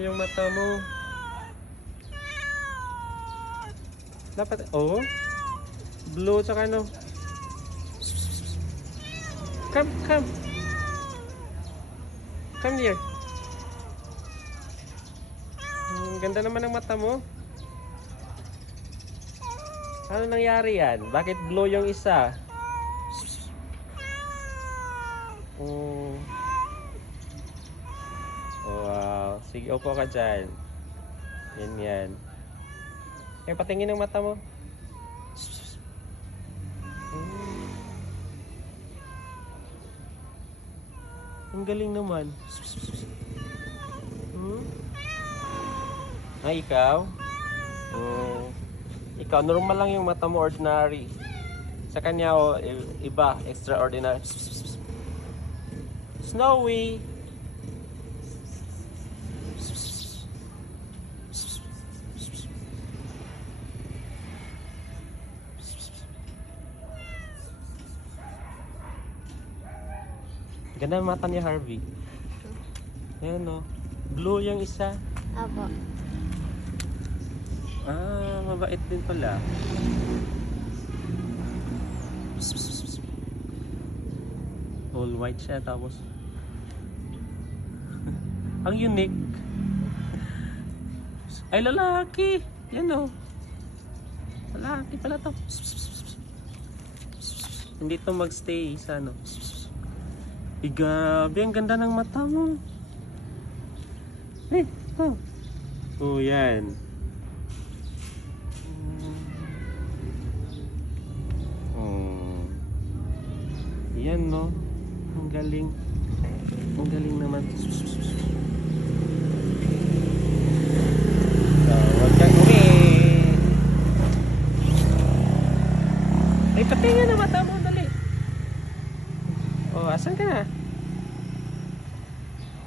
yung mata mo. Dapat, oh. Blue tsaka ano. Come, come. Come here. Ang ganda naman ng mata mo. Ano nangyari yan? Bakit blue yung isa? Oh. Sige, upo ka dyan. Yan yan. Eh, patingin ang mata mo. Hmm. Ang galing naman. Hmm? Ah, ikaw? Oh. Ikaw, normal lang yung mata mo, ordinary. Sa kanya, oh, iba, extraordinary. Snowy! Ganda ang mata ni Harvey. Ayan o. Blue yung isa. Apo. Ah, mabait din pala. All white siya tapos ang unique. Ay lalaki. Yan o. Lalaki pala to. Hindi to magstay sa ano. Ay, grabe, ang ganda ng mata mo. Eh, oh. Oh, yan. Oh. Yan no. Ang galing. Ang galing naman. So, wag kang uwi. Ay, patingin na mata mo. Oh, asan ka na?